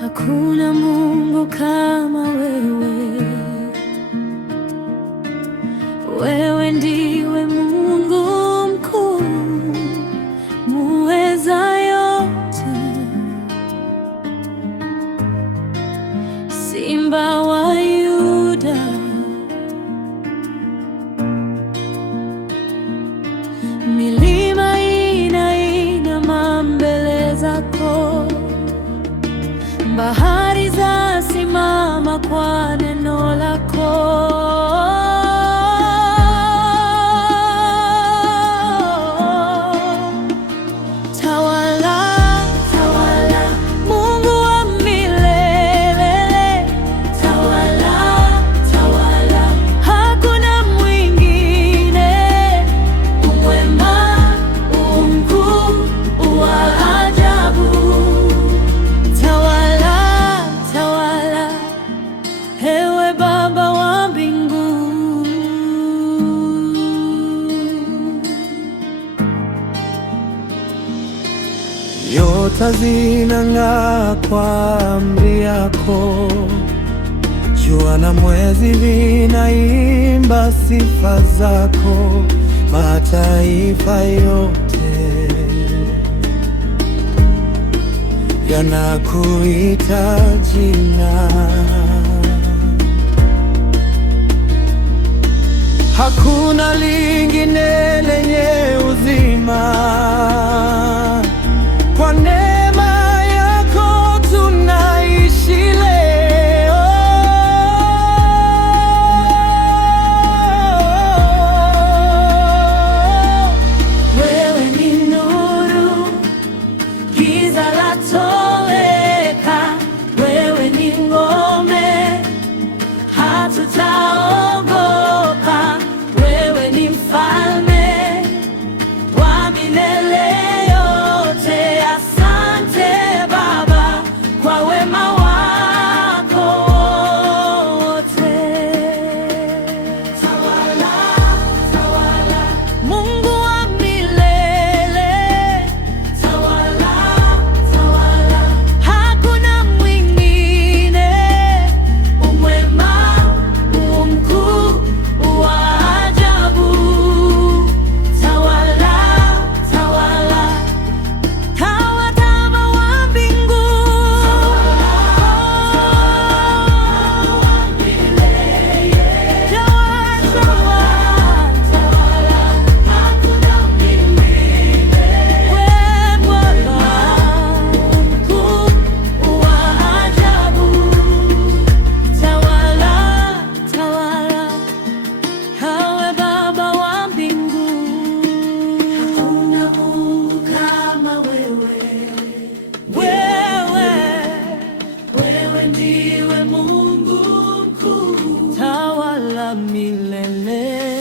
Hakuna Mungu kama wewe, wewe ndiwe Mungu mkuu, muweza yote, Simba wa Yuda. Milima inainama mbele zako, bahari zasimama kwa neno lako. Tawala, tawala, Mungu wa milele. Tawala, tawala, hakuna mwingine. Umwema, umkuu, wa ajabu. Tawala, tawala, ewe Baba wa mbingu. Nyota zinang'aa kwa amri yako, jua na mwezi vinaimba sifa zako. Mataifa yote yanakuita jina, hakuna lingine lenye uzima. Kwa neema yako tunaishi leo. Wewe ni nuru, giza latoweka. Wewe ni ngome, hatutaogopa. Wewe ni mfalme wa milele. Ndiwe Mungu mkuu, tawala milele.